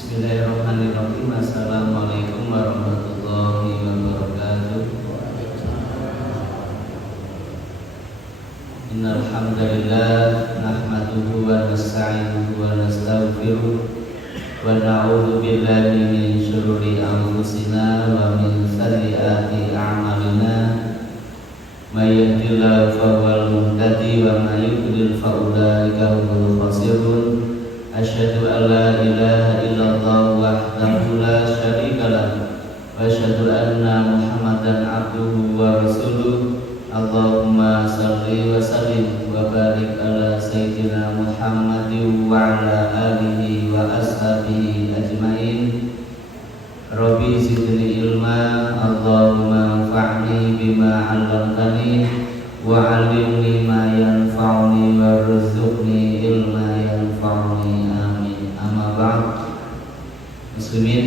Bismillahirrahmanirrahim. Assalamualaikum warahmatullahi wabarakatuh. Innal hamdalillah nahmaduhu wa nasta'inuhu wa nastaghfiruh wa na'udzu billahi min syururi anfusina wa min sayyiati a'malina. May yahdihillahu fahuwal muhtadi wa may yudlil fa ulaika humul khasirun. Asyhadu an la ilaha illallah wahdahu la syarika lah wa asyhadu anna Muhammadan abduhu wa rasuluh. Allahumma shalli wa sallim wa barik ala sayyidina Muhammadin wa ala alihi wa ashabihi ajmain. Rabbi zidni ilma, Allahumma anfa'ni bima 'allamtani wa 'allimni ma yanfa'uni warzuqni ilma yanfa'uni. Amin. Amma ba'd. Muslimin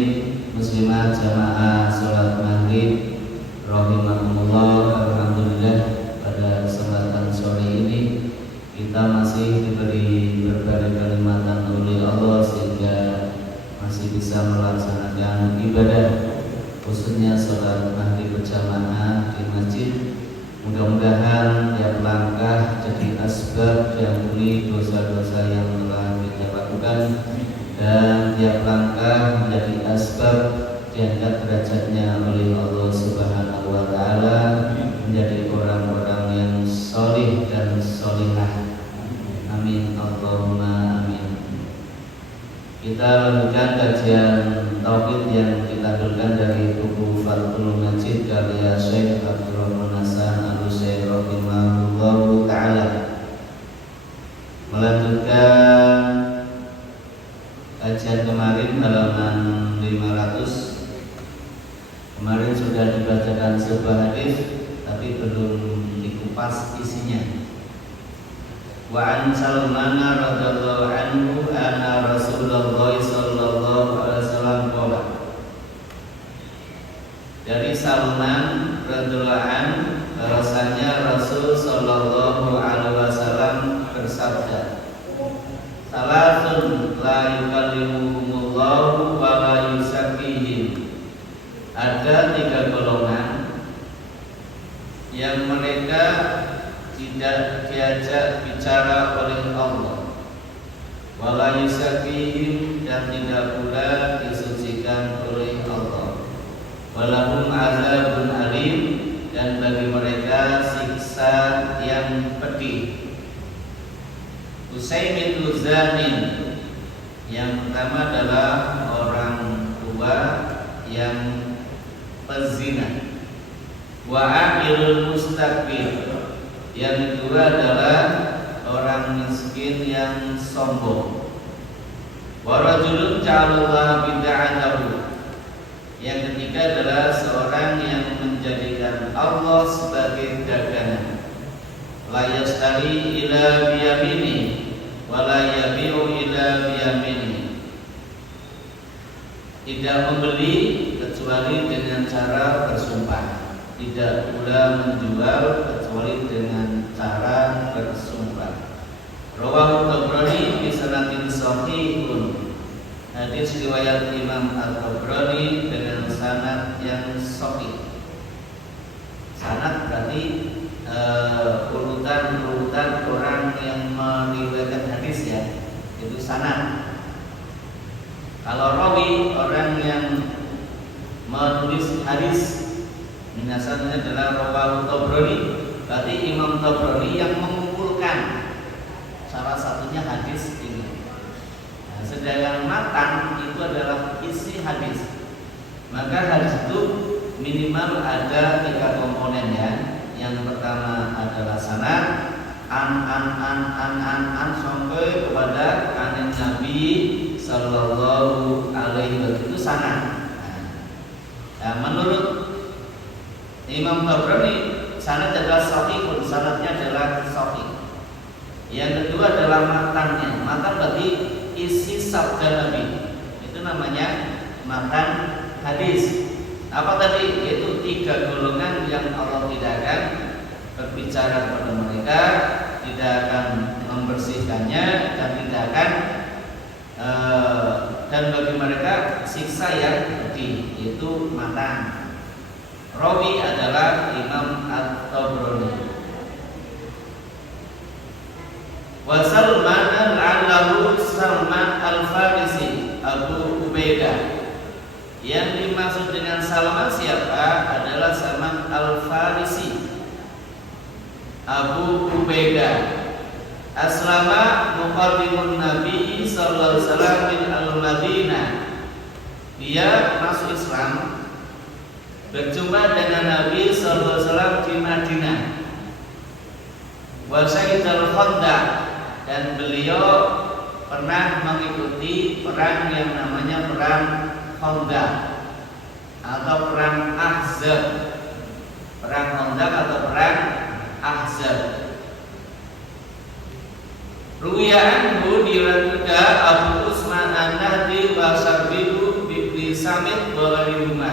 muslimat jamaah salat maghrib rahimakumullah. Alhamdulillah, pada kesempatan sore ini kita masih diberi berbagai kenikmatan oleh Allah sehingga masih bisa melaksanakan ibadah, khususnya salat maghrib berjamaah di masjid. Mudah-mudahan tiap langkah jadi asbab diampuni dosa-dosa yang telah kita lakukan, dan tiap langkah menjadi asbab diangkat derajatnya oleh Allah Subhanahu wa Ta'ala menjadi orang-orang yang solih dan solihah. Amin Allahumma amin. Kita lanjutkan kajian tauhid yang kita ambilkan dari buku Fathul Majid karya Syekh Abdul Rahman Hasan Al-Utsaimin rahimahullahu ta'ala. Melanjutkan kajian kemarin halaman 500. Kemarin sudah dibacakan sebuah hadis tapi belum dikupas isinya. Wa an Salman radhiyallahu anhu anna Rasulullah sallallahu alaihi wasallam qala. Dari Salman radhiyallahu anhu bahwasanya Rasul sallallahu alaihi wasallam bersabda, salatun la yukallimuhumullahu wa la yusakkihim. Ada 3 golongan yang mereka tidak diajak bicara oleh Allah, wala yusakkihim, dan tidak pula disucikan oleh Allah, walahum azabun alim, dan bagi mereka siksa yang pedih. Utsaimin zanin, yang pertama adalah orang tua yang pezina. Wa aqilul mustakbir, yang kedua adalah orang miskin yang sombong. Wa rajulun ja'alallaha bid'atahu, yang ketiga adalah seorang yang menjadikan Allah sebagai dagangan. La yastari ila biyamini wa la yabi'u ila biyamini, tidak membeli kecuali dengan cara bersumpah, tidak pula menjual kecuali dengan cara bersumpah. Rawahu Tabrani bi sanadin shahihun. Hadis riwayat Imam At-Tabrani dengan sanad yang sahih. Sanad berarti urutan orang yang meriwayatkan hadis, ya, itu sanad. Kalau rawi, orang yang menulis hadis, minasannya adalah rawahu Tabrani, berarti Imam Tabrani yang mengumpulkan salah satunya hadis ini. Nah, sedangkan matan itu adalah isi hadis. Maka hadis itu minimal ada 3 komponen, ya. Yang pertama adalah sanad, an sampai kepada anin Nabi sallallahu alaihi wasallam, itu sanad. Nah, menurut Imam Tabrani sanad adalah sahih, sanadnya adalah sahih. Yang kedua adalah matannya. Matan berarti isi sabda Nabi, itu namanya matan hadis. Apa tadi? Yaitu 3 golongan yang Allah tidak akan berbicara kepada mereka, tidak akan membersihkannya, dan tidak akan dan bagi mereka siksa yang pedih, yaitu mata. Rawi adalah Imam At-Tabrani. Wa Salman al-Allahu Salman al-Farisi Abu Ubaidah. Yang dimaksud dengan Salman siapa? Adalah Salman al-Farisi Abu Ubaidah. Aslama muqaddimun Nabi sallallahu alaihi wasallam min al-Madinah. Dia masuk Islam, berjumpa dengan Nabi sallallahu alaihi wasallam di Madinah. Wa syahidal Khandaq, dan beliau pernah mengikuti perang yang namanya perang Khandaq atau perang Ahzab. Perang Khandaq atau perang Ahzab. Ruwiyanhu diriwayatkan Abu Utsman An-Nahdi wa Sarbihu bi Samit wa ghairihuma,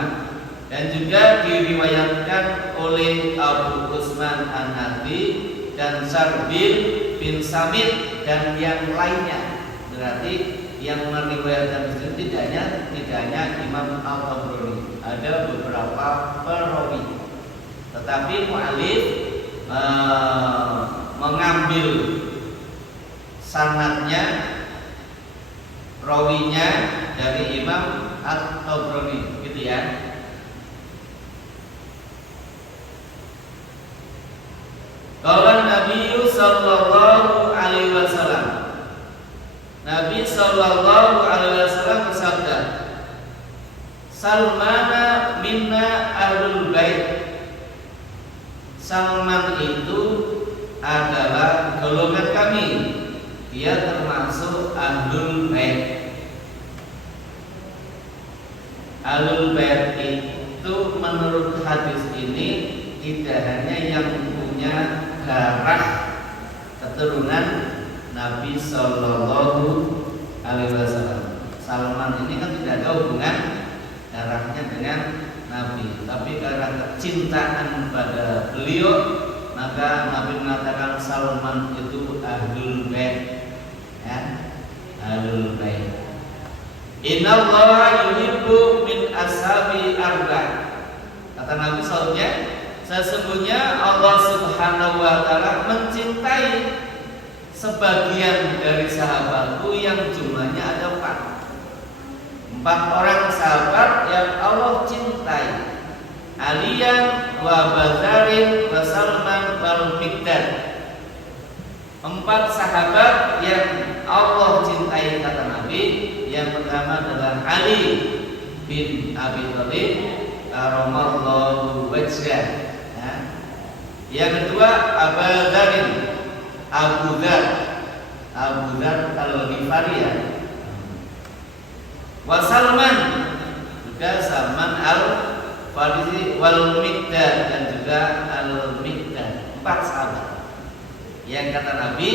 dan juga diriwayatkan oleh Abu Utsman An-Nahdi dan Sarbil bin Samit dan yang lainnya. Berarti yang meriwayatkan itu tidak hanya Imam Al-Tabrani, ada beberapa perawi. Tetapi mu'alif mengambil sanadnya, rawinya dari Imam At-Tabrani, gitu ya. Qala Nabi sallallahu alaihi wasallam, Nabi sallallahu alaihi wasallam bersabda, Salmana minna ahlul bait. Salman itu adalah golongan kami. Dia termasuk ahlul bait. Ahlul bait itu menurut hadis ini tidak hanya yang punya darah keturunan Nabi Sallallahu Alaihi Wasallam. Salman ini kan tidak ada hubungan darahnya dengan Nabi, tapi karena kecintaan pada beliau, maka Nabi mengatakan Salman itu ahlul bait. Ahlul bait. Innallaha yuhibbu min ashabi arba. Kata Nabi sallallahu, sesungguhnya Allah Subhanahu wa taala mencintai sebagian dari sahabatku yang jumlahnya ada 4 orang sahabat yang Allah cintai. Aliyan wa Bazarin wa Salman wal Miqdad. 4 sahabat yang Allah cintai kata Nabi. Yang pertama adalah Ali bin Abi Thalib karamallahu wajhah. Yang kedua Abu Dzar al-Ghifari, wa Salman, juga Salman al-Farisi, wal Miqdad, dan juga al-Miqdad. 4 sahabat yang kata Nabi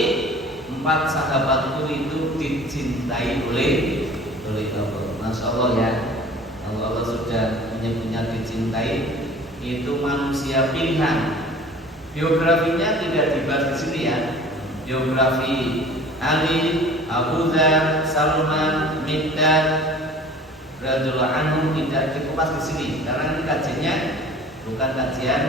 4 sahabatku itu dicintai oleh Allah. Masya Allah ya, Allah sudah menyebutnya dicintai. Itu manusia pilihan. Biografinya tidak dibahas di sini ya. Biografi Ali, Abu Dzar, Salman, Miqdad radhiyallahu anhu tidak dikupas di sini karena ini kajiannya bukan kajian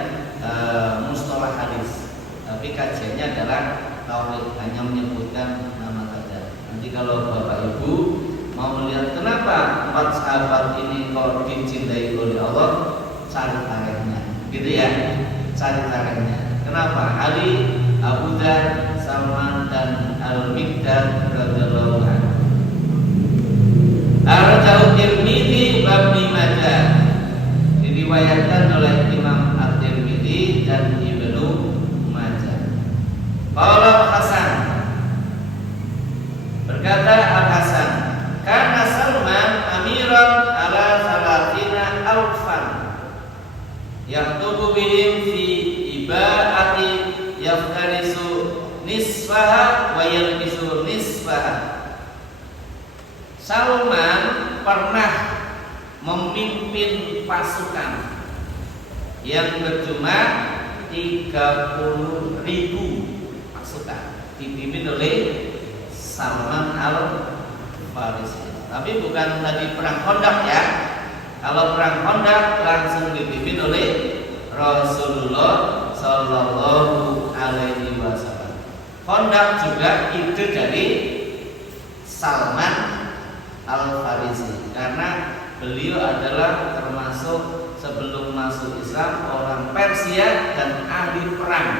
mustalah hadis, tapi kajiannya adalah tauhid, hanya menyebutkan nama saja. Nanti kalau Bapak Ibu mau melihat kenapa 4 sahabat ini kok dicintai oleh Allah, cari tarikhnya, gitu ya, cari tarikhnya. Kenapa Ali, Abu Dzar, Salman, dan Al-Miqdad radhiyallahu anhu. Ar-Rajahu Tirmidzi wa Ibnu Majah, diriwayatkan oleh Imam At-Tirmidzi dan Ibnu Majah. Qala Hasan, berkata Al-Hasan, kana Salman amiran ala salatina alfan yaktubu bihim fi ibaati yaftarisu nisfaha wa yalbisu nisfaha. Salman pernah memimpin pasukan yang berjumlah 30.000 pasukan, dipimpin oleh Salman al-Farisi. Tapi bukan tadi perang Khandaq ya. Kalau perang Khandaq langsung dipimpin oleh Rasulullah Sallallahu Alaihi Wasallam. Khandaq juga ide dari Salman Al Farisi, karena beliau adalah termasuk sebelum masuk Islam orang Persia dan ahli perang.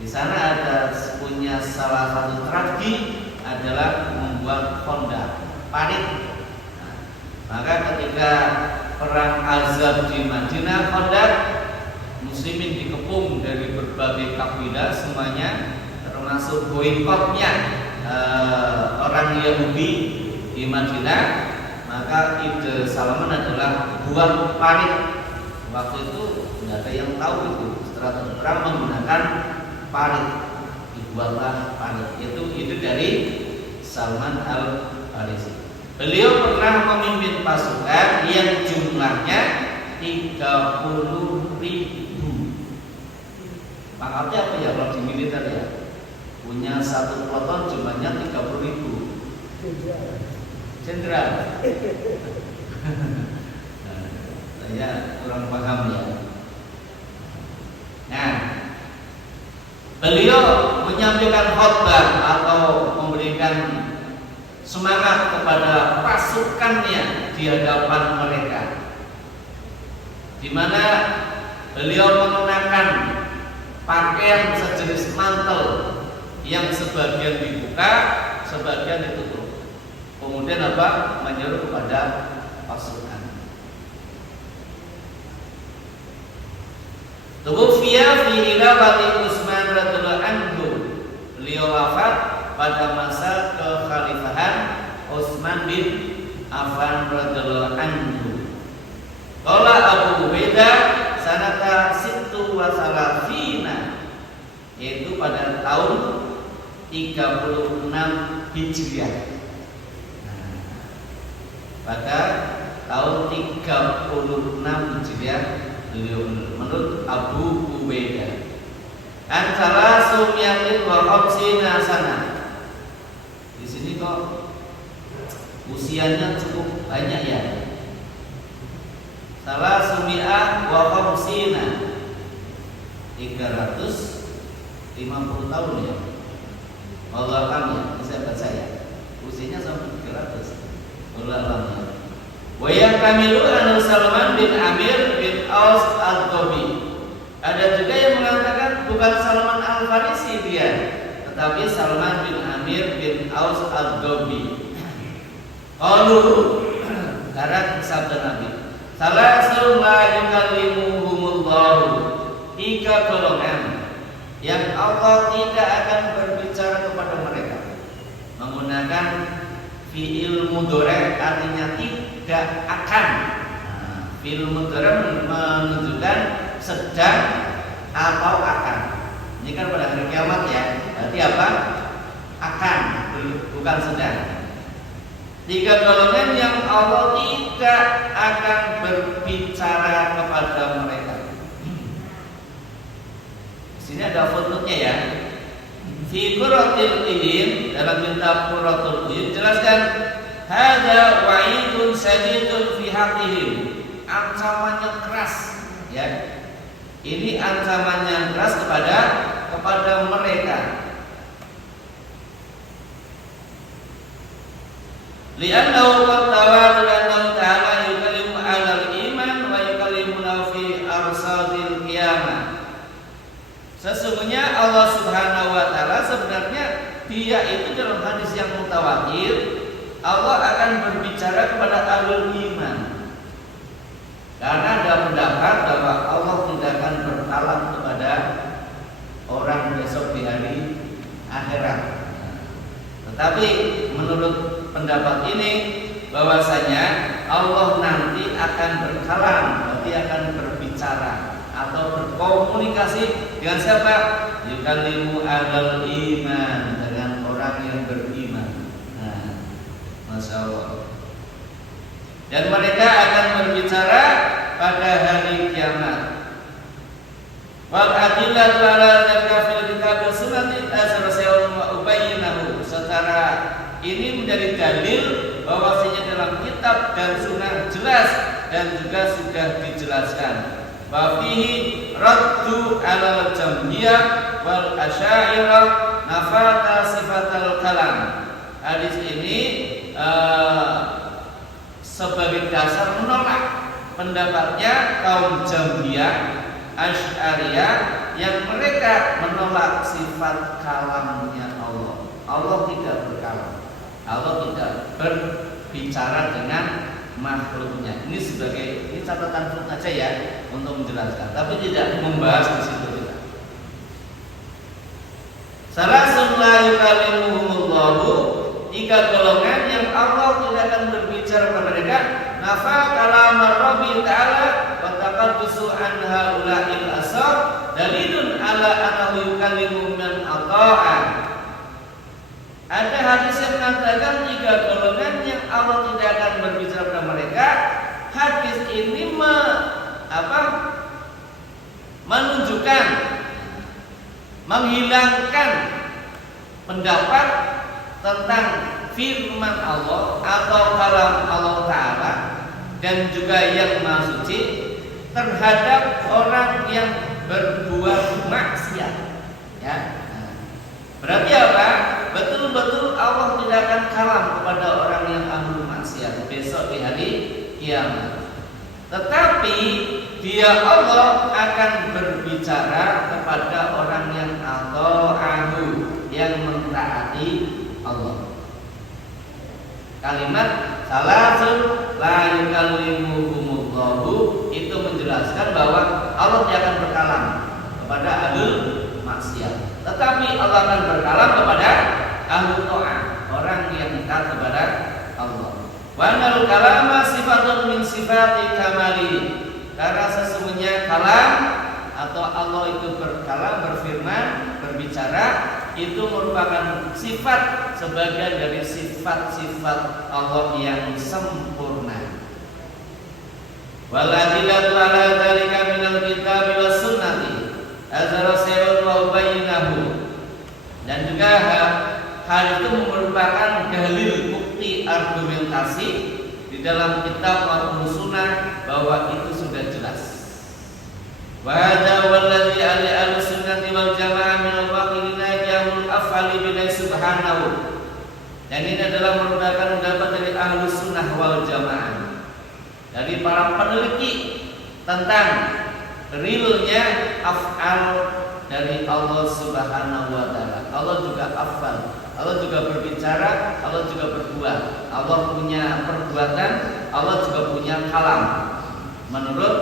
Di sana ada punya salah satu strategi adalah membuat Khandaq, parit. Nah, maka ketika perang Ahzab di Madinah, Khandaq, muslimin dikepung dari berbagai kabilah semuanya, termasuk boikotnya orang Yahudi di Madinah. Maka ide Salman adalah buat parit. Waktu itu tidak ada yang tahu itu strategi perang menggunakan parit, dibuatlah parit. Itu ide dari Salman Al Farisi. Beliau pernah memimpin pasukan yang jumlahnya 30.000. Pangkatnya apa ya kalau di militer ya? Punya satu peloton jumlahnya 30.000. Jenderal. Saya kurang paham ya. Nah, beliau menyampaikan khutbah atau memberikan semangat kepada pasukannya di hadapan mereka, di mana beliau mengenakan pakaian sejenis mantel yang sebagian dibuka, sebagian ditutup. Kemudian apa? Menyuruh kepada pasukan. Tuwfiya fi hilafati Utsman radhiyallahu anhu. Beliau wafat pada masa kekhalifahan Utsman bin Affan radhiyallahu anhu. Qala Abu Ubaidah sanata sittu wa salafina, yaitu pada tahun 36 Hijriah. Pada tahun 36 Hijriah beliau menurut Abu Ubaidah. Antara sumyatin wa khamsina sana. Di sini kok usianya cukup banyak ya. Salah sumi'ah wa khamsina, 350 tahun ya. Allah alam ya, bisa baca ya. Usianya sampai 300. Allah alam ya. Wa yakamilu an Salman bin Amir bin Aus al-Ghabi. Ada juga yang mengatakan bukan Salman Al Farisi dia, tetapi Salman bin Amir bin Aus al-Ghabi. Qalu, karena sabda Nabi, salasun la yukallimuhumullah, 3 golongan yang Allah tidak akan berbicara kepada mereka. Menggunakan fi'il mudhari' artinya tidak akan. Fi'il mudhari' menunjukkan sedang atau akan. Ini kan pada hari kiamat ya. Berarti apa? Akan, bukan sedang. 3 golongan yang Allah tidak akan berbicara kepada mereka. Di sini ada footnote-nya ya. Fi Qurratul Uyun, dalam kitab Qurratul Uyun jelaskan hadza wa'idun syadidun fi haqqihim. Ancamannya keras ya. Ini ancamannya keras kepada mereka. Li'annahu qad tawala annahu ta'ala yukallimu 'alal iman wa yukallimuna fi arsadil qiyamah. Sesungguhnya Allah Subhanahu wa taala sebenarnya dia itu dalam hadis yang mutawatir, Allah akan berbicara kepada ahlul iman. Karena ada pendapat bahwa Allah tidak akan berkalam kepada orang besok di hari akhirat. Tetapi menurut pendapat ini bahwasanya Allah nanti akan berkalam, berarti akan berbicara atau berkomunikasi dengan siapa? Yukallimu ahlul iman, dengan orang yang beriman. Nah, Masya Allah. Dan mereka akan berbicara pada hari kiamat. Wal adillatu ala dzalika fil kitab wa sunnati asrasya'un wa ubayyinahu. Secara ini menjadi dalil bahwasanya dalam kitab dan sunnah jelas dan juga sudah dijelaskan bahwa fihi raddu alal jamhiyah wal asy'ariyah nafata sifatal kalam. Hadis ini sebagai dasar menolak pendapatnya kaum jamhiyah asy'ariyah yang mereka menolak sifat kalamnya Allah. Allah tidak berkalam. Allah tidak berbicara dengan makhluknya. Ini sebagai catatan aja ya untuk menjelaskan, tapi tidak membahas di situ kita. Salah la yukallimuhumullahu, tiga golongan yang Allah tidak akan berbicara kepada mereka. Nafa kalam Rabbi ta'ala wa taqaddusu an haula'il asar dalilun ala annahu yukallimu man ata'a. Ada hadis yang mengatakan tiga golongan yang Allah tidak akan berbicara kepada mereka. Hadis ini menunjukkan, menghilangkan pendapat tentang firman Allah atau kalam Allah Ta'ala dan juga yang Maha Suci terhadap orang yang berbuat maksiat. Ya. Berarti apa? Betul-betul Allah tidak akan kalam kepada orang yang ahli maksiat besok di hari kiamat. Tetapi Dia Allah akan berbicara kepada orang yang ata'ahu, yang mentaati Allah. Kalimat salasun la yukallimuhumullahu itu menjelaskan bahwa Allah tidak akan berkalam kepada ahli maksiat. Tetapi Allah akan berkalam kepada ahlu ta'ah, orang yang taat kepada Allah. Wa anal kalama sifatun min sifati kamali. Karena sesungguhnya kalam atau Allah itu berkalam, berfirman, berbicara, itu merupakan sifat sebagian dari sifat-sifat Allah yang sempurna. Wal adillatu ala dzalika minal kitabi was sunnati azhara sayyid wa bayyinahu. Dan juga hal itu merupakan dalil bukti argumentasi di dalam kitab maupun sunnah bahwa itu sudah jelas. Wa hadza wallazi ahli sunnati wal jamaah min al-waqilina yamul afali billahi subhanahu. Dan ini adalah merupakan pendapat dari ahli sunnah wal jamaah, dari para peneliti tentang realnya af'al dari Allah Subhanahu wa taala. Allah juga af'al, Allah juga berbicara, Allah juga berbuat. Allah punya perbuatan, Allah juga punya kalam. Menurut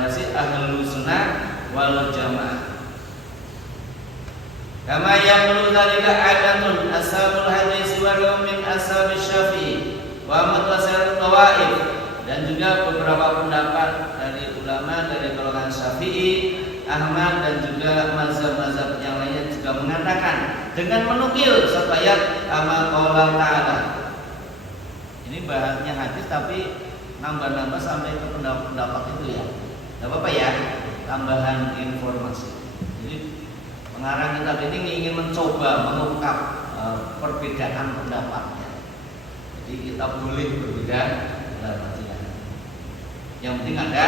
versi ahlu sunnah wal jamaah. Kama yaqulu dzalika adatun ashabul hadis wa min ashabi Syafi'i wa mutasawwif tawaif. Dan juga beberapa pendapat dari ulama dari golongan Syafi'i, Ahmad dan juga mazhab-mazhab yang lainnya juga mengatakan dengan menukil satu ayat kama qala ta'ala. Ini bahannya hadis tapi nambah-nambah sampai ke pendapat itu ya. Enggak apa-apa ya, tambahan informasi. Jadi pengarang kitab ini ingin mencoba mengungkap perbedaan pendapatnya. Jadi kita boleh berbeda pendapat. Yang penting ada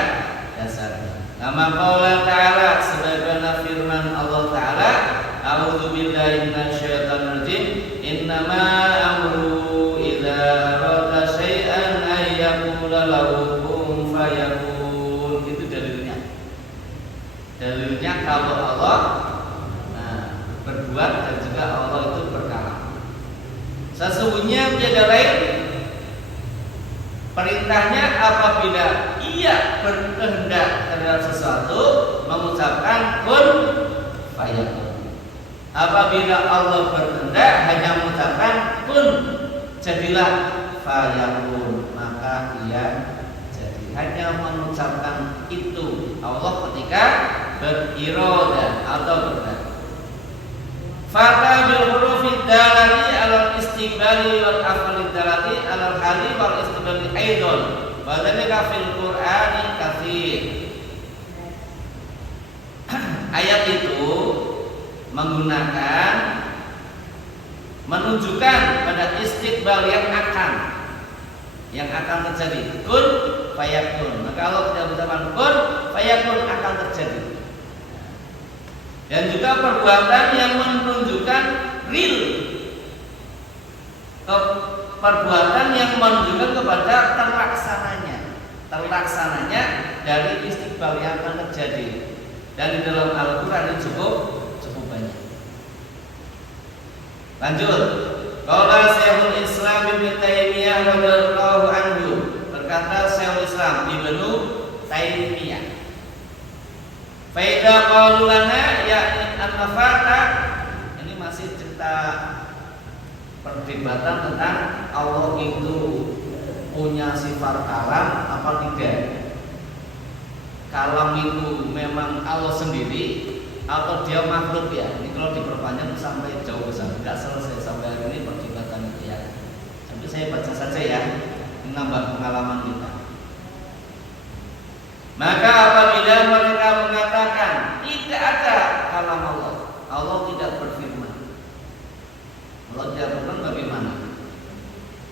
dasarnya. Nama qala ta'ala, sebagaimana firman Allah Ta'ala, a'udzu billahi minasyaitonir rajim, innama amru idza arada syai'an ay yaqula lahu kun fayakun. Itu dalilnya. Dalilnya kalau Allah berbuat dan juga Allah itu berkalam. Sesungguhnya tiada lain perintahnya apabila ia berkehendak terhadap sesuatu mengucapkan kun fayakun. Apabila Allah berkehendak hanya mengucapkan kun, jadilah fayakun, maka ia jadi. Hanya mengucapkan itu Allah ketika beriroda atau berkehendak. Fata bil hurufid dalali alal istiqbali wal afalid dalali alal hali wal istiqbali aidon wa dzalika fil Qur'ani katsir. Ayat itu menggunakan menunjukkan pada istiqbal yang akan terjadi. Kun fayakun. Maka Allah tidak mengucapkan kun fayakun akan terjadi. Dan juga perbuatan yang menunjukkan real, perbuatan yang menunjukkan kepada terlaksananya dari istiqbal yang akan terjadi. Dan di dalam Al-Quran ini cukup banyak. Lanjut. Qala Syekhul Islam Ibnu Taimiyah radhiyallahu anhu, berkata Syekhul Islam Ibnu Taimiyah, fa idza qalu lana ya'ni an-nafata, ini masih cerita perdebatan tentang Allah itu punya sifat kalam apa tidak. Kalam itu memang Allah sendiri atau dia makhluk ya. Ini kalau diperpanjang sampai jauh besar, nggak selesai sampai hari ini perdebatan itu ya. Sampai saya baca saja ya, menambah pengalaman kita. Maka apabila mereka mengatakan tidak ada kalam Allah, Allah tidak berfirman, Allah tidak berfirman bagaimana?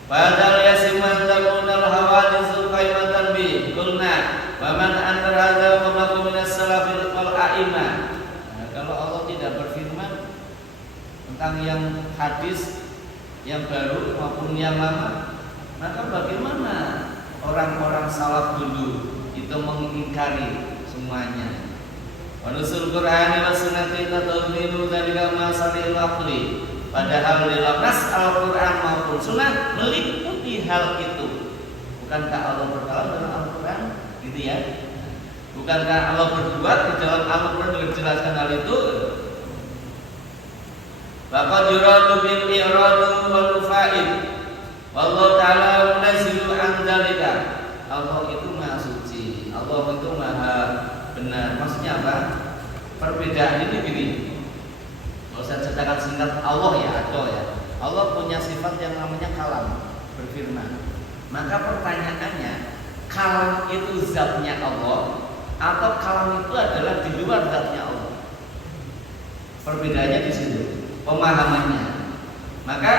Padahal yasiman takunal hawaditsul qaimatan bi qulna wa man antara hadza qablakum minas salafil wal a'imah. Kalau Allah tidak berfirman tentang yang hadis yang baru maupun yang lama, maka bagaimana orang-orang salaf dulu itu mengingkari semuanya? Wa nusul Qur'ani wa sunnati tadullu dzalika ma salil aqli. Padahal di dalam nas Al-Quran maupun Sunnah meliputi hal itu. Bukankah Allah berkalam dalam Al-Quran? Gitu ya. Bukankah Allah berbuat di dalam Al-Quran juga dijelaskan hal itu? Faqad yuradu bil iradu wal fa'il. Wallahu ta'ala munazzilu an dzalika. Allah itu Maha Suci. Allah itu Maha benar. Maksudnya apa? Perbedaan ini gini. Kalau saya ceritakan singkat, Allah ya, Allah punya sifat yang namanya kalam, berfirman. Maka pertanyaannya, kalam itu zatnya Allah atau kalam itu adalah di luar zatnya Allah? Perbedaannya di situ, pemahamannya. Maka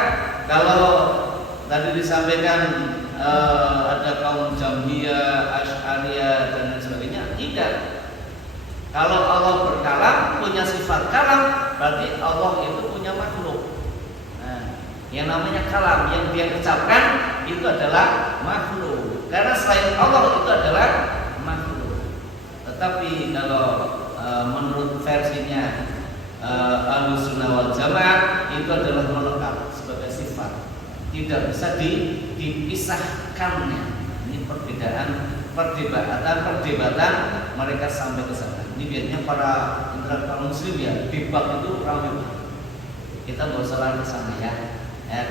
kalau tadi disampaikan ada kaum Jahmiyah, Asy'ariyah dan lain sebagainya, tidak. Kalau Allah berkalam, punya sifat kalam, berarti Allah itu punya makhluk. Nah, yang namanya kalam yang dia ucapkan itu adalah makhluk. Karena selain Allah itu adalah makhluk. Tetapi kalau menurut versinya Ahlussunnah wal Jamaah itu adalah melekat sebagai sifat, tidak bisa dipisahkannya. Ini perdebatan mereka sampai ke sana. Ini biasanya para intelektual muslim ya, debat itu ramai. Kita nggak usah lari ke sana ya.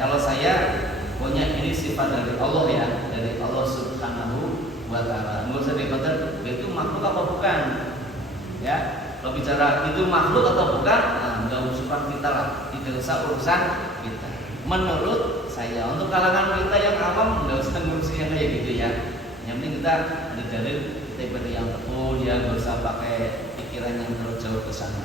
Kalau saya punya ini sifat dari Allah ya, dari Allah Subhanahu wa Ta'ala. Nggak usah debat itu makhluk apa bukan? Ya, kalau bicara itu makhluk atau bukan, nggak urusan kita lah. Tidak usah urusan kita. Menurut saya, untuk kalangan kita yang awam nggak usah ngurusin yang kayak gitu ya. Yang penting kita ada dalil, kita beri yang betul, ya nggak usah pakai pikiran yang terlalu jauh ke sana.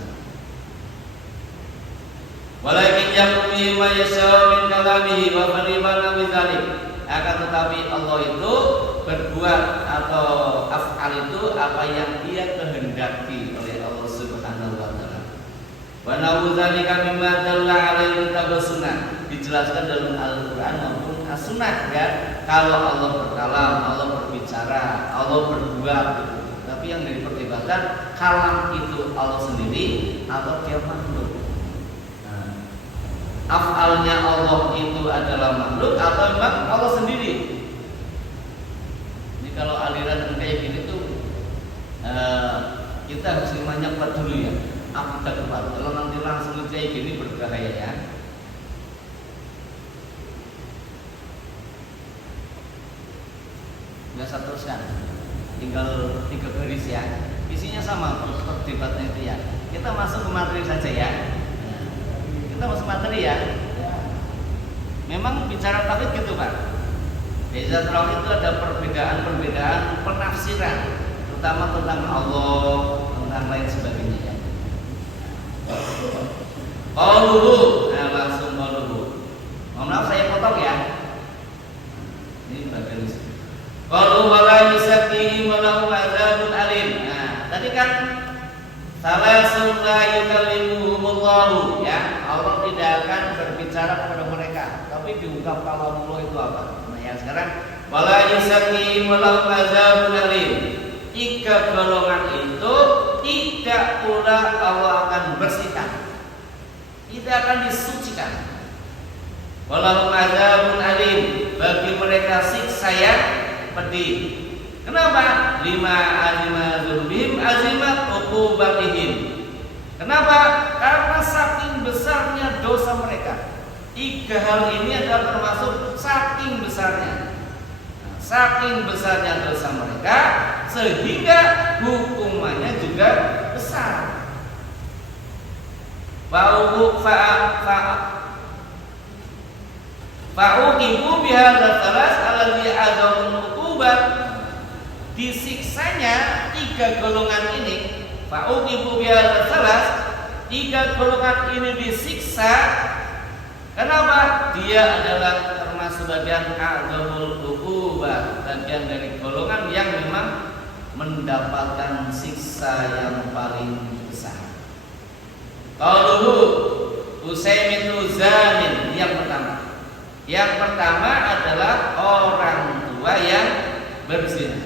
Walakin yakumi ma yasha'u min kalamihi wa faribana min dzalik. Akan tetapi Allah itu berbuat atau af'al itu apa yang Dia kehendaki oleh Allah Subhanahu wa Ta'ala. Wa nawu dzalika mimma dalla alaihi kitab sunnah. Dijelaskan dalam Al-Quran maupun As-Sunnah ya. Kalau Allah berkalam, Allah berbicara, Allah berbuat gitu. Tapi yang dari perdebatan, kalam itu Allah sendiri atau dia makhluk. Nah, af'alnya Allah itu adalah makhluk atau memang Allah sendiri. Ini kalau aliran kayak gini tuh kita harus banyak dulu ya. Akidah depan. Kalau nanti langsung kayak gini berbahaya ya. Biasa teruskan, tinggal 3 baris ya. Isinya sama perdebatannya itu ya. Kita masuk ke materi saja ya. Kita masuk materi ya. Memang bicara tauhid gitu Pak. Bicara tauhid itu ada perbedaan penafsiran, terutama tentang Allah, tentang lain sebagainya ya. Qauluhu, langsung qauluhu. maaf saya potong ya. Ini bagian di sini. Qalu wala yusabbihi walau azabun alim. Nah, tadi kan salasun la yukallimuhumullahu ya. Allah tidak akan berbicara kepada mereka. Tapi diungkap kalau Allah itu apa? Nah, yang sekarang wala yusabbihi walau azabun alim. Tiga golongan itu tidak pula Allah akan bersihkan, tidak akan disucikan. Walau azabun alim, bagi mereka siksa yang pedih. Kenapa? Lima dzulbihim azimat uqubatihim. Kenapa? Karena saking besarnya dosa mereka. Tiga hal ini adalah termasuk saking besarnya. Saking besarnya dosa mereka sehingga hukumannya juga besar. Fa'uqibu bihadzal tsalas alladzi adzamul uqubat. Disiksanya tiga golongan ini. Fa'uqibu bihadzal tsalas, tiga golongan ini disiksa. Kenapa? Dia adalah termasuk bagian adzamul uqubat, bagian dari golongan yang memang mendapatkan siksa yang paling besar. Qauluhu Usaimin zanin, yang pertama. Yang pertama adalah orang tua yang berzina.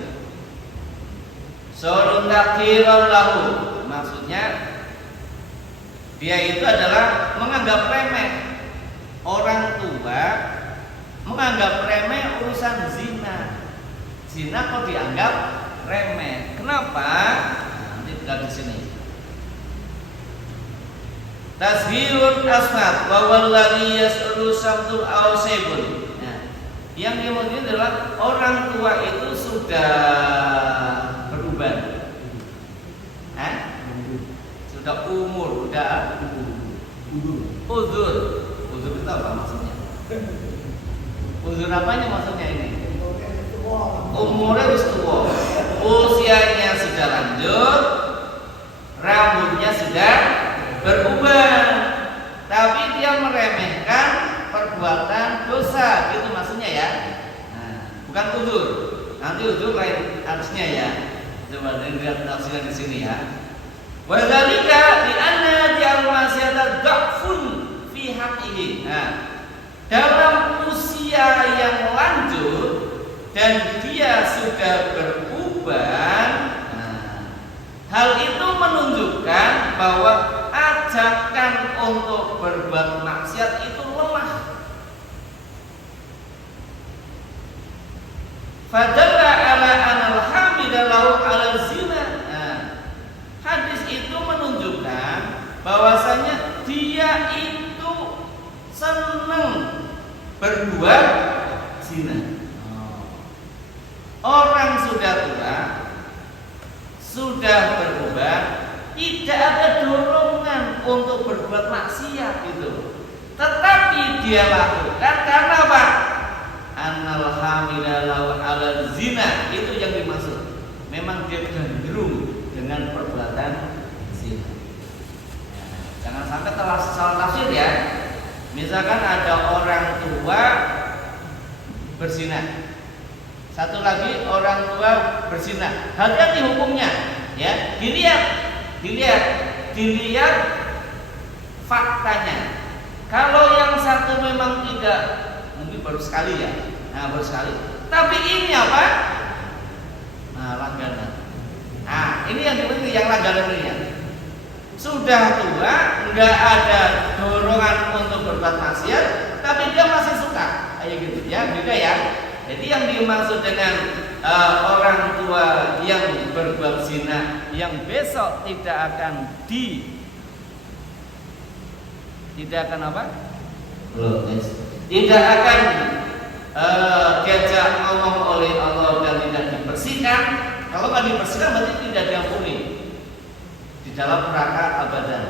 Surun takhiran lahu, maksudnya dia itu adalah menganggap remeh. Orang tua menganggap remeh urusan zina. Zina kok dianggap remeh? Kenapa? Nanti kita di sini. Tashirun asmat wa wallazi yas'ulu samtul awsibun. Nah, yang kemudian adalah orang tua itu sudah berubah. Sudah umur, udah uzur. Uzur itu apa maksudnya? Uzur apanya maksudnya ini? Umurnya wis tua, usianya sudah lanjut, rambutnya sudah berubah, tapi dia meremehkan perbuatan dosa, gitu maksudnya ya. Nah, bukan uzur. Nanti uzur lain artinya ya. Coba lihat tafsiran di sini ya. Wa dzalika bi anna al-masiyata dhafun fi haqqihi. Nah, dalam usia yang lanjut dan dia sudah berubah, hal itu menunjukkan bahwa ajakan untuk berbuat maksiat itu lemah. Fadalla ala anal hamidalahu ala zina. Hadis itu menunjukkan bahwasanya dia itu senang berbuat zina. Orang sudah tua, sudah berubah, tidak ada dorongan untuk berbuat maksiat gitu. Tetapi dia lakukan karena apa? Annal hamidalahu ala zina, itu yang dimaksud. Memang dia cenderung dengan perbuatan zina. Jangan sampai salah tafsir ya. Misalkan ada orang tua berzina, satu lagi orang tua berzina, hati-hati hukumnya ya. Dilihat faktanya. Kalau yang satu memang tidak, mungkin baru sekali ya, baru sekali. Tapi ini apa? Langganan. Ini yang dipenting, yang langganan ini ya. Sudah tua, nggak ada dorongan untuk berbuat maksiat, tapi dia masih suka, kayak gitu ya, beda ya. Jadi yang dimaksud dengan orang tua yang berbuat zina, yang besok tidak akan apa? Tidak akan diajak ngomong oleh Allah dan tidak dibersihkan. Kalau nggak dibersihkan berarti tidak diampuni di dalam neraka abadan.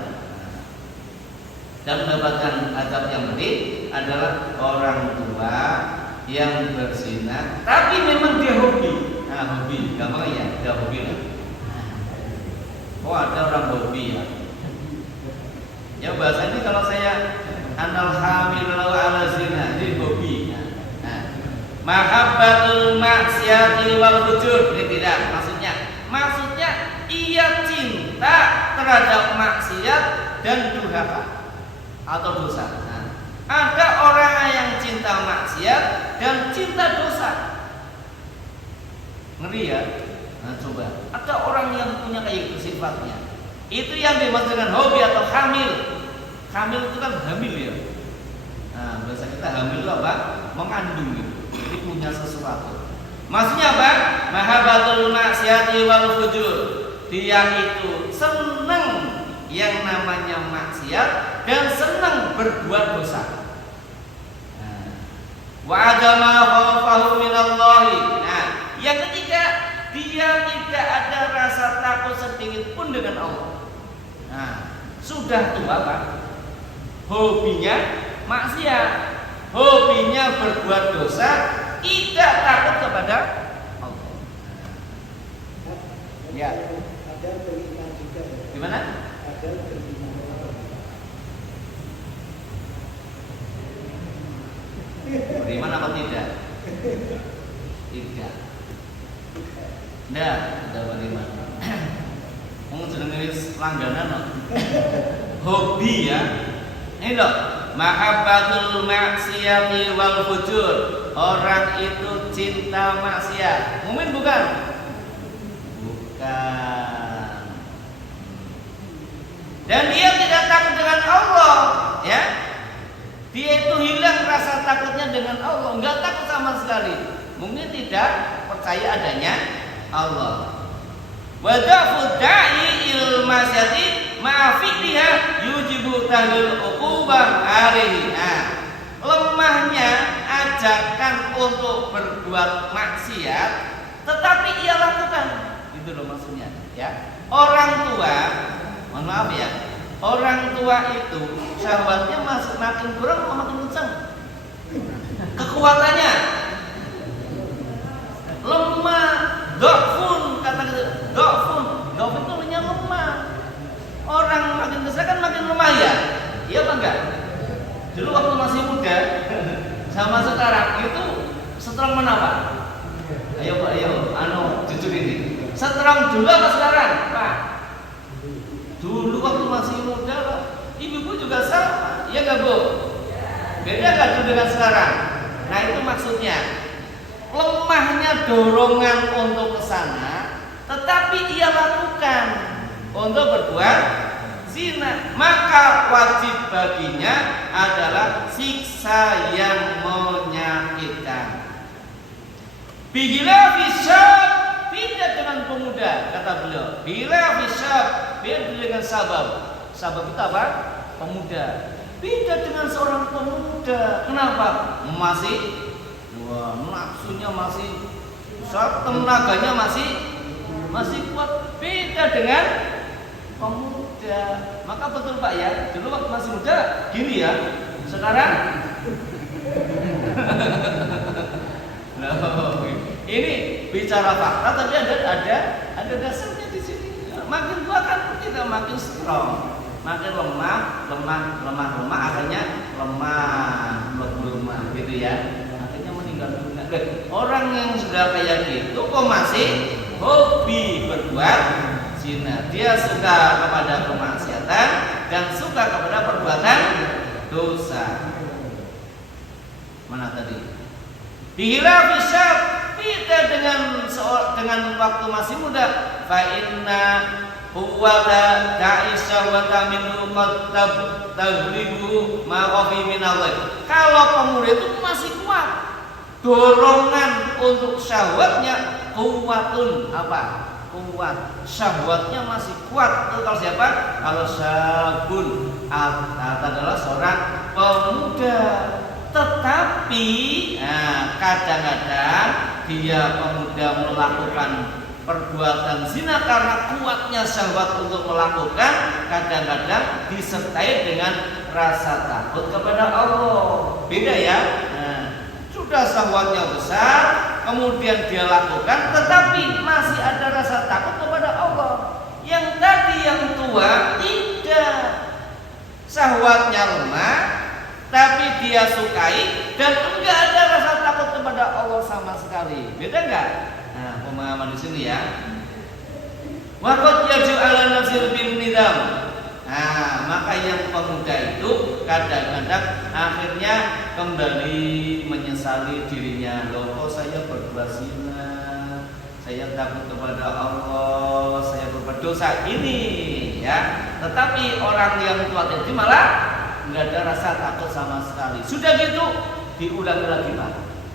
Dan mendapatkan azab yang pedih adalah orang tua yang berzina, tapi memang dia hobi. Hobi, gampang ya, dia hobi lah. Ada orang hobi ya. Ya bahasa ini kalau saya anal hamil ala zina, jadi Mahabbatul maksiati wal fujur. Ini tidak maksudnya. Maksudnya ia cinta terhadap maksiat dan durhaka atau dosa. Nah, ada orang yang cinta maksiat dan cinta dosa. Ngeri ya? Nah, coba. Ada orang yang punya kayak itu sifatnya. Itu yang dimaksud dengan hobi atau hamil. Hamil itu kan hamil ya. Nah, bahasa kita hamil itu apa? Mengandung gitu. Jadi punya sesuatu. Maksudnya apa? Mahabbatul maksiati wal fujur. Dia itu senang yang namanya maksiat dan senang berbuat dosa. Wa adama khawfahu minallahi. Nah, yang ketiga, dia tidak ada rasa takut sedikit pun dengan Allah. Nah, sudah tua Pak. Hobinya maksiat, hobinya berbuat dosa, tidak takut kepada Allah. Ya. Ada beriman juga. Gimana? Ada beriman. Beriman apa tidak? Tidak. Nah, tidak beriman. Mungkin sudah nulis langganan loh. Hobi ya. Ini loh, mahabbatul maksiati wal fujur. Orang itu cinta maksiat. Mukmin bukan? Bukan. Dan dia tidak takut dengan Allah, ya. Dia itu hilang rasa takutnya dengan Allah, enggak takut sama sekali. Mungkin tidak percaya adanya Allah. Wadafud da'i il masyati ma'afiqliha yujibu tahlil uqubah alaihi. Nah, lemahnya ajakan untuk berbuat maksiat tetapi ia lakukan. Itu loh maksudnya, ya. Orang tua, mohon maaf ya, orang tua itu syahwatnya makin kurang atau makin kencang? Kekuatannya lemah, dhafun, kata dhafun. Dhafun itu artinya lemah. Orang makin besar kan makin lemah ya. Iya apa enggak? Dulu waktu masih muda sama sekarang itu strong mana Pak? Ayo Pak, ayo, jujur ini. Strong dulu apa sekarang, Pak? Dulu waktu masih muda, Pak. Ibu juga sama, iya enggak Bu? Beda enggak dulu dengan sekarang? Nah itu maksudnya. Lemahnya dorongan untuk ke sana, tetapi ia lakukan untuk berbuat zina, maka wajib baginya adalah siksa yang menyakitkan. Bila bisyab, beda dengan pemuda, kata beliau. Bila bisyab, beda dengan sabab. Sabab itu apa? Pemuda. Beda dengan seorang pemuda. Kenapa? Masih nafsunya masih besar, tenaganya masih kuat. Beda dengan pemuda. Maka betul Pak ya, dulu waktu masih muda gini ya. Sekarang ini bicara fakta tapi ada dasarnya di sini. Makin tua kan kita makin strong, makin lemah, akhirnya lemah gitu ya. Orang yang sudah kayak gitu kok masih hobi berbuat zina. Dia suka kepada kemaksiatan dan suka kepada perbuatan dosa. Mana tadi? Bila bisa beda dengan waktu masih muda. Fa inna huwala ta'isha wa taminu qad taghlibu ma qafi min Allah. Kalau pemuda itu masih kuat. Dorongan untuk syahwatnya kuatun apa? Kuat. Syahwatnya masih kuat. Itu kalau siapa? Kalau syabun adalah seorang pemuda. Tetapi kadang-kadang dia pemuda melakukan perbuatan zina karena kuatnya syahwat untuk melakukan, kadang-kadang disertai dengan rasa takut kepada Allah. Beda ya. Sudah syahwatnya besar, kemudian dia lakukan, tetapi masih ada rasa takut kepada Allah. Yang tadi yang tua tidak, syahwatnya lemah, tapi dia sukai dan enggak ada rasa takut kepada Allah sama sekali. Beda nggak? Nah, pemahaman di sini ya. Wa qad yarju 'ala nafsil bil nizam. Nah, maka yang pemuda itu kadang-kadang akhirnya kembali menyesali dirinya. Loh, kok saya berbuat zina? Saya takut kepada Allah, saya berbuat dosa ini, ya. Tetapi orang yang tua tadi malah nggak ada rasa takut sama sekali. Sudah gitu diulangi lagi Pak.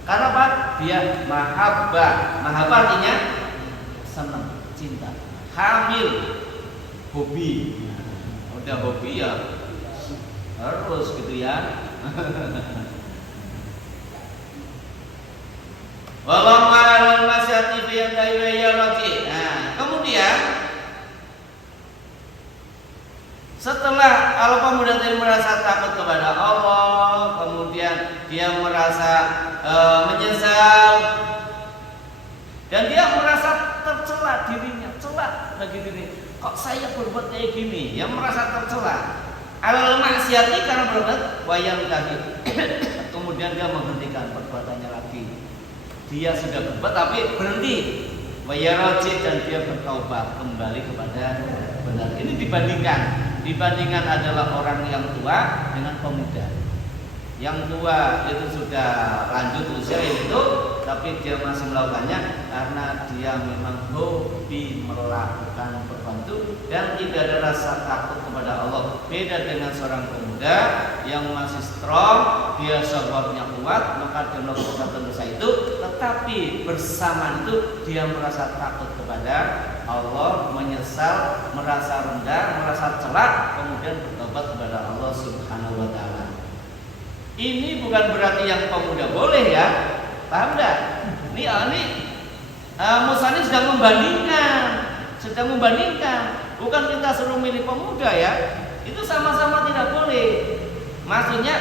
Karena apa? Dia mahabbah. Mahabbah artinya senang, cinta. Hamil, hobi. Udah hobi ya harus gitu ya. Wallahu a'lam masyati fi yadayhi. Nah, kemudian setelah kalau pemuda tadi merasa takut kepada Allah, kemudian dia merasa menyesal dan dia merasa tercela dirinya, celak bagi diri. Kok saya berbuat kayak gini? Yang merasa tercela. Alal maksiati karena berbuat wayang tadi. Kemudian dia menghentikan perbuatannya lagi. Dia sudah berbuat tapi berhenti. Wayaraji dan dia bertaubat kembali kepada benar. Ini dibandingkan adalah orang yang tua dengan pemuda. Yang tua itu sudah lanjut usia itu, tapi dia masih melakukannya karena dia memang hobi melakukan perbuatan itu dan tidak ada rasa takut kepada Allah. Beda dengan seorang pemuda yang masih strong, dia syahwatnya kuat, maka dia melakukan dosa itu, tetapi bersamaan itu dia merasa takut kepada Allah, menyesal, merasa rendah, merasa celak, kemudian bertobat kepada Allah Subhanahu wa taala. Ini bukan berarti yang pemuda boleh ya, paham enggak? Ini Musani sedang membandingkan, bukan kita suruh milih pemuda ya. Itu sama-sama tidak boleh. Maksudnya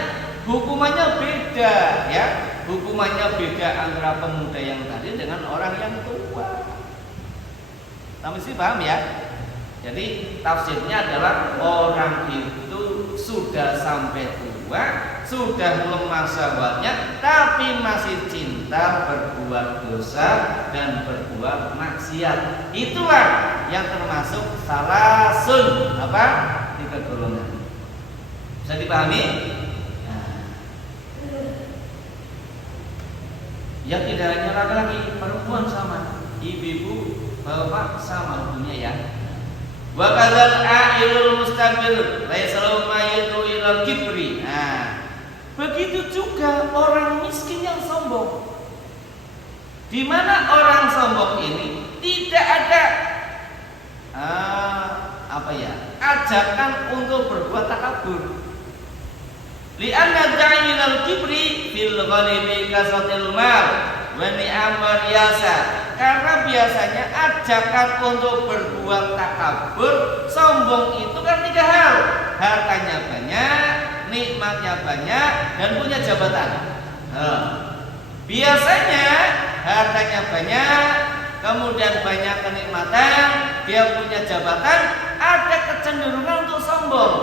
hukumannya beda ya, hukumannya beda antara pemuda yang tadi dengan orang yang tua. Kamu sih paham ya? Jadi tafsirnya adalah orang itu sudah sampai tua, sudah lemah syahwatnya, tapi masih cinta berbuat dosa dan berbuat maksiat. Itulah yang termasuk salasun apa? 3 golongan. Bisa dipahami? Nah. Yang tidak hanya laki-laki, perempuan sama, ibu-ibu, bapak sama hukumnya ya. Wa kadzal a'ilul mustakbir laisa lahu ma yad'u ila kibri. Nah, begitu juga orang miskin yang sombong. Di mana orang sombong ini tidak ada ajakan untuk berbuat takabur. Li'anna da'i minal kibri fil ghalibi kasatil mal wa ni'amar yasa. Karena biasanya ajakan untuk berbuat takabur, sombong itu kan 3 hal. Hartanya banyak, nikmatnya banyak, dan punya jabatan. Biasanya hartanya banyak, kemudian banyak kenikmatan, dia punya jabatan, ada kecenderungan untuk sombong.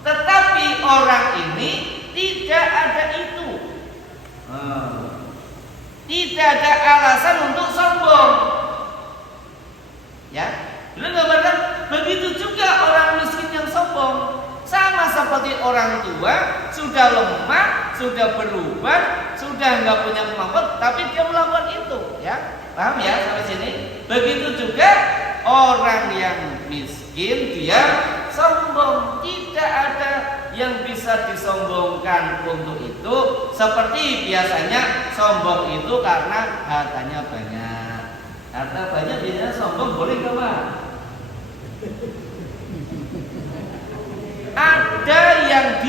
Tetapi orang ini tidak ada itu. Tidak ada alasan untuk sombong. Ya, beliau gambarkan begitu juga orang miskin yang sombong. Sama seperti orang tua, sudah lemah, sudah berubah, sudah nggak punya kemampuan, tapi dia melakukan itu. Ya, paham ya sampai sini? Begitu juga orang yang miskin, dia sombong. Tidak ada yang bisa disombongkan untuk itu. Seperti biasanya sombong itu karena hartanya banyak. Harta banyak biasanya sombong, boleh nggak Pak? Ada yang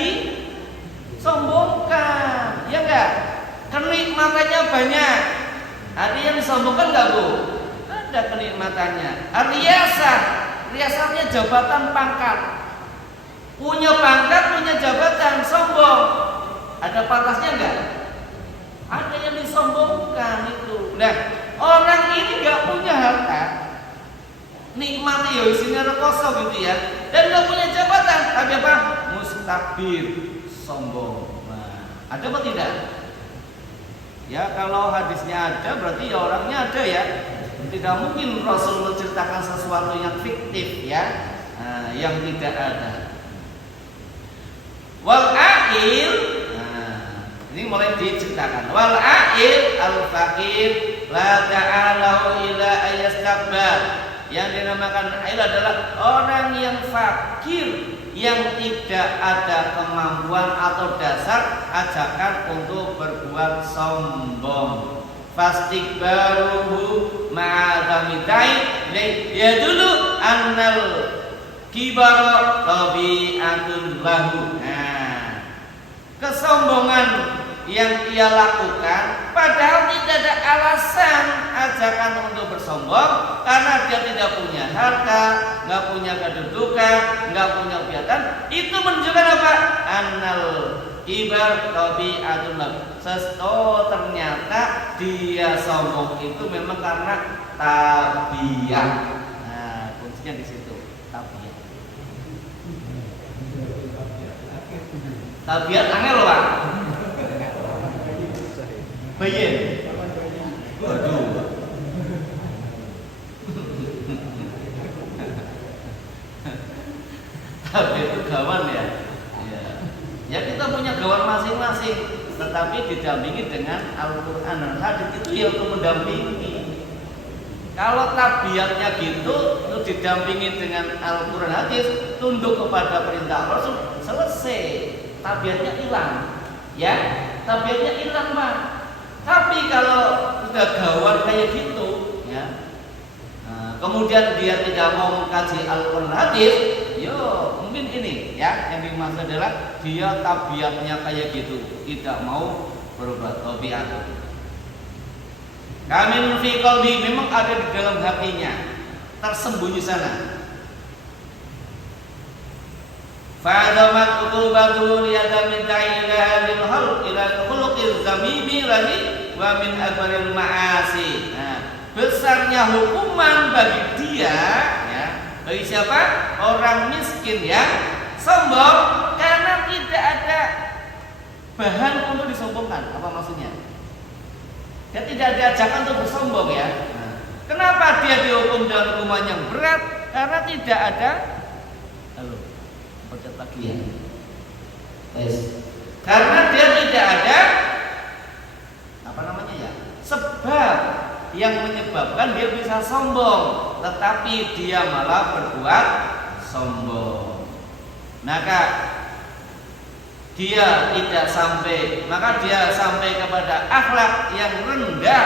disombongkan, ya enggak? Kenikmatannya banyak. Ada yang disombongkan nggak Bu? Ada kenikmatannya. Riasatnya jabatan pangkat. Punya pangkat, punya jabatan, sombong. Ada pantasnya enggak? Ada yang disombongkan itu. Nah, orang ini enggak punya harta, nikmatnya ya isinya rekoso gitu ya, dan enggak punya jabatan, tapi apa? Mustakbir, sombong. Nah, ada apa tidak? Ya kalau hadisnya ada berarti ya orangnya ada ya. Tidak mungkin Rasul menceritakan sesuatu yang fiktif ya, yang tidak ada. Wal a'il, ini mulai diceritakan. Wal a'il al faqir la ta'alau ila ayastakbar. Yang dinamakan a'il adalah orang yang fakir, yang tidak ada kemampuan atau dasar ajakan untuk berbuat sombong. Fastikbaruhu ma'adamitai ya dulu annal kibara tabi'atun lahu. Kesombongan yang ia lakukan padahal tidak ada alasan ajakan untuk bersombong, karena dia tidak punya harta, nggak punya kedudukan, nggak punya kegiatan. Itu menunjukkan apa? Annal kibar tabi'atun lahu. Ternyata dia sombong itu memang karena tabiat. Nah, kuncinya di situ, tabiat. Tabiat angel loh, Pak. Bayin. Waduh. Tabiat itu gawan ya. Ya kita punya gawan masing-masing, tetapi didampingi dengan Al-Quran dan hadis itu ya untuk mendampingi. Kalau tabiatnya gitu, itu didampingi dengan Al-Quran hadis, tunduk kepada perintah Rasul, selesai. Tabiatnya hilang, ya, tabiatnya hilang Pak. Tapi kalau sudah gawan kayak gitu, ya, kemudian dia tidak mau mengkaji Al-Quran hadis, yo mungkin ini, ya, yang dimaksud adalah dia tabiatnya kayak gitu, tidak mau berubah tabiat. Kamin fi qalbi, memang ada di dalam hatinya, tersembunyi sana. Fa'adamat uqubatu liyadamin ta'ila hadil khalq ila khuluqiz zamimi lahi wa min akbaril ma'asi. Nah, besarnya hukuman bagi dia, ya, bagi siapa? Orang miskin yang sombong karena tidak ada bahan untuk disombongkan. Apa maksudnya? Dia tidak ada ajakan untuk bersombong ya. Nah, kenapa dia dihukum dengan hukuman yang berat? Karena tidak ada lagi ya. Karena dia tidak ada apa namanya ya, sebab yang menyebabkan dia bisa sombong, tetapi dia malah berbuat sombong. Maka dia tidak sampai, maka dia sampai kepada akhlak yang rendah,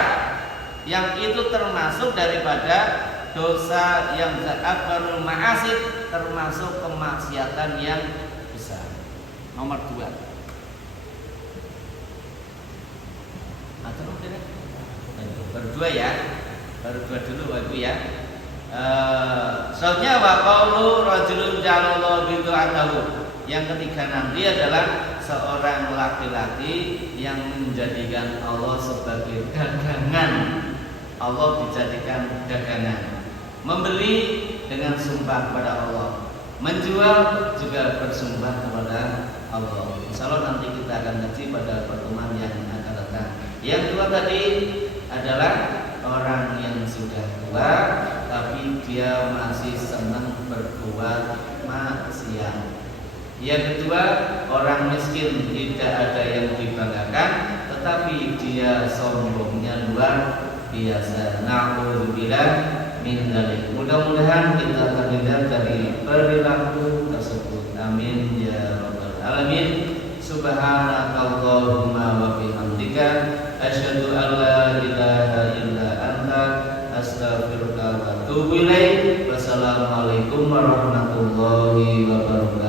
yang itu termasuk daripada dosa yang akbarul ma'asih, termasuk kemaksiatan yang besar. Nomor 2. Baru 2 ya. Baru 2 dulu Ibu ya. Soalnya wa qaulu rajulun ja'alallahu bid'atahu. Yang ketiga nanti adalah seorang laki-laki yang menjadikan Allah sebagai dagangan. Allah dijadikan dagangan. Membeli dengan sumpah kepada Allah, menjual juga bersumpah kepada Allah. Insya Allah nanti kita akan ngaji pada pertemuan yang akan datang. Yang 2 tadi adalah orang yang sudah tua tapi dia masih senang berbuat maksiat. Yang kedua, orang miskin tidak ada yang dibanggakan, tetapi dia sombongnya luar biasa. Na'udzubillah min dzalik. Mudah-mudahan kita terhindar dari perilaku tersebut. Amin ya rabbal alamin. Subhanakallahumma wa bihamdika asyhadu an la ilaha illa anta astaghfiruka wa atubu ilaik. Wassalamualaikum warahmatullahi wabarakatuh.